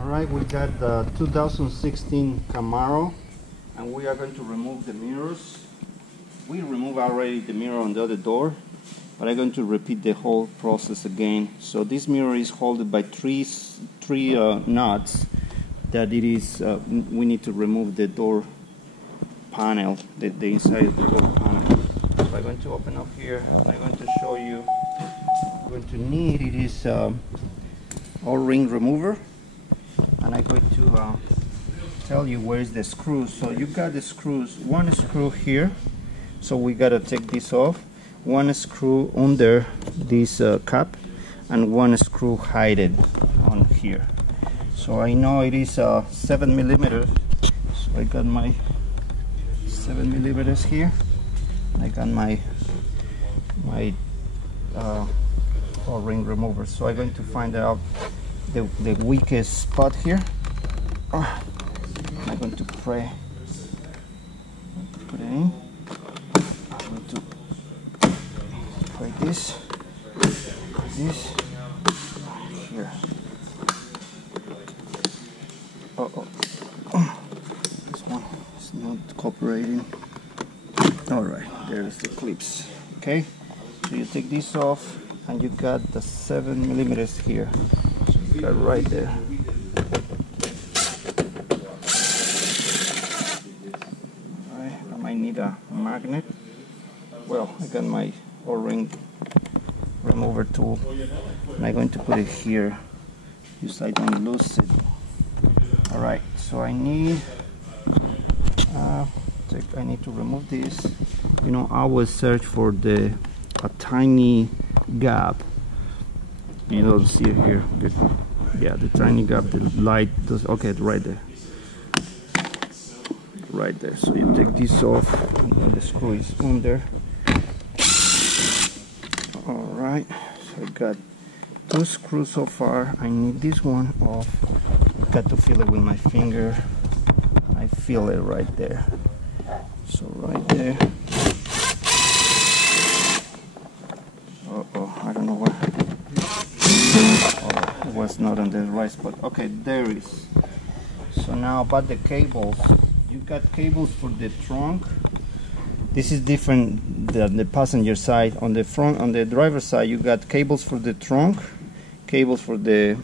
Alright, we got the 2016 Camaro, and we are going to remove the mirrors. We removed already the mirror on the other door, but I'm going to repeat the whole process again. So this mirror is held by three nuts that it is, we need to remove the door panel, the inside of the door panel. So I'm going to open up here and I'm going to show you what you're going to need. It is O-ring remover, and I'm going to tell you where is the screws. So you got the screws, one screw here, so we got to take this off, one screw under this cap, and one screw hidden on here. So I know it is 7 millimeters, so I got my 7 millimeters here. I got my O-ring remover. So I'm going to find out the weakest spot here. I'm going to put it in. I'm going to pray this here. This one is not cooperating. All right, there's the clips. Okay, so you take this off, and you got the 7 millimeters here. So you got right there. All right, I might need a magnet. Well, I got my O-ring remover tool, and I'm going to put it here, just so I don't lose it. All right, so I need to remove this. You know, I always search for a tiny gap. You don't see it here. Yeah, the tiny gap, the light does. Okay, right there. Right there. So you take this off, and then the screw is under. All right. So I got 2 screws so far. I need this one off. I got to feel it with my finger. I feel it right there. So right there. I don't know where. Oh, it was not on the right spot. Okay, there is. So now about the cables. You got cables for the trunk. This is different than the passenger side. On the front, on the driver's side, you got cables for the trunk, cables for the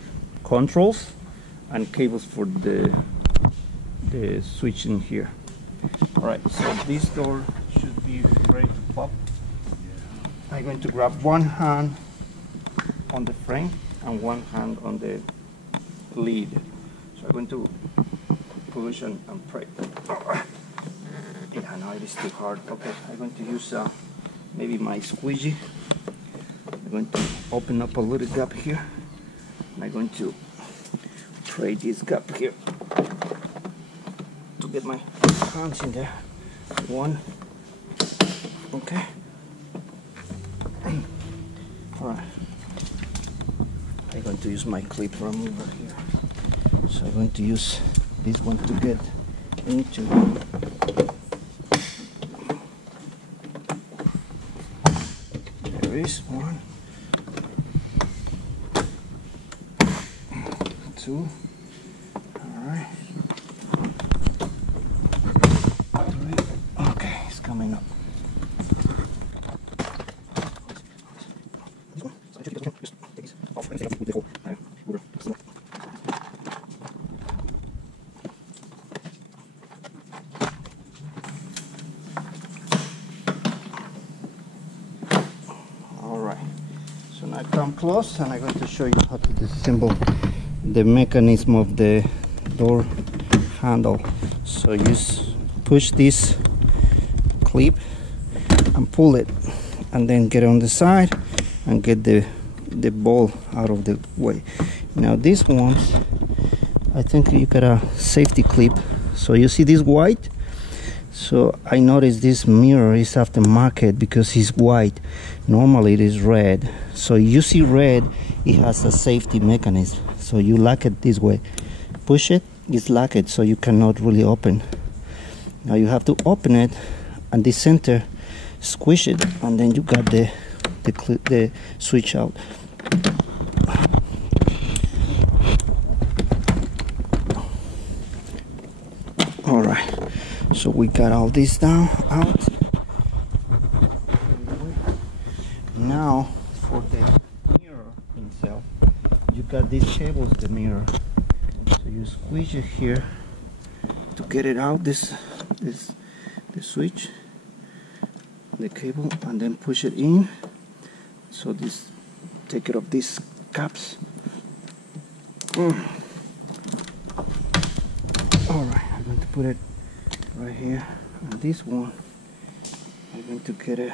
controls, and cables for the switch in here. Alright, so this door should be ready to pop. I'm going to grab one hand on the frame and one hand on the lead. So I'm going to push and pray. Yeah, no, it is too hard. Okay, I'm going to use maybe my squeegee. I'm going to open up a little gap here, and I'm going to pray this gap here to get my hands in there. One. Okay. Alright. I'm going to use my clip remover here. So I'm going to use this one to get into. There is 1, 2. Alright. 3. Okay, it's coming up. Alright, so now I come close and I'm going to show you how to disassemble the mechanism of the door handle. So you push this clip and pull it, and then get on the side and get the ball out of the way. Now these ones, I think you got a safety clip. So you see this white? So I noticed this mirror is aftermarket because it's white. Normally it is red. So you see red, it has a safety mechanism. So you lock it this way. Push it, it's locked, so you cannot really open. Now you have to open it, and the center, squish it, and then you got the switch out. Alright, so we got all this out. Now for the mirror itself, you got these cables, the mirror. So you squeeze it here to get it out, the switch, the cable, and then push it in. So this, take it off these caps. Alright, I'm going to put it right here. And this one, I'm going to get it,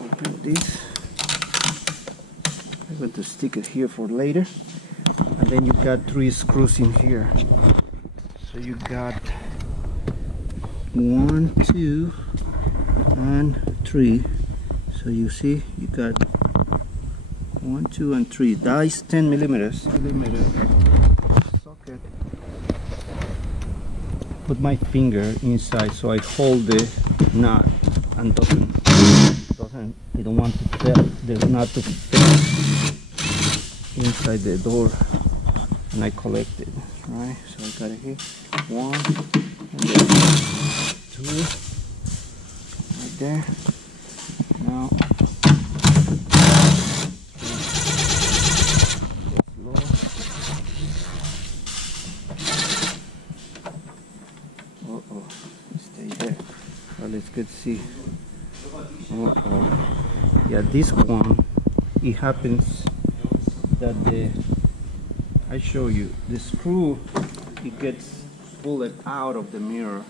open this. I'm going to stick it here for later. And then you got 3 screws in here. So you got 1, 2, and 3. So you see, you got 1, 2, and 3. That is 10 millimeters socket. Put my finger inside so I hold the nut and I don't want to tell the nut to fit inside the door, and I collect it. Right, so I got it here. 1 and then 2 right there. Now stay there. Well, let's get see. Yeah, this one, it happens that I show you the screw, it gets pulled out of the mirror.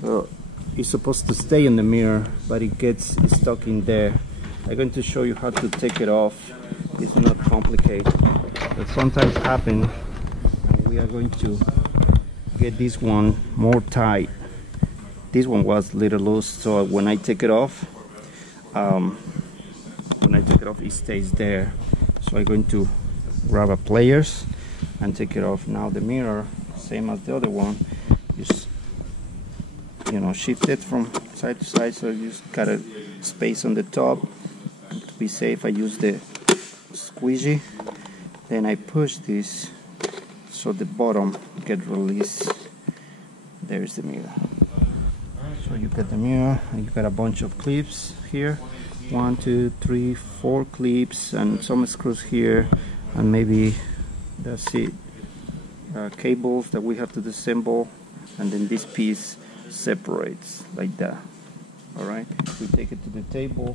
So it's supposed to stay in the mirror, but it gets stuck in there. I'm going to show you how to take it off. It's not complicated, but sometimes happen. We are going to get this one more tight. This one was a little loose, so when I take it off, it stays there. So I'm going to grab a pliers and take it off. Now the mirror, same as the other one, just shift it from side to side, so you just got a space on the top. To be safe, I use the squeegee. Then I push this so the bottom get released. There's the mirror. So you got the mirror, and you got a bunch of clips here. 1, 2, 3, 4 clips, and some screws here, and maybe that's it. Cables that we have to disassemble, and then this piece separates like that. Alright, we take it to the table.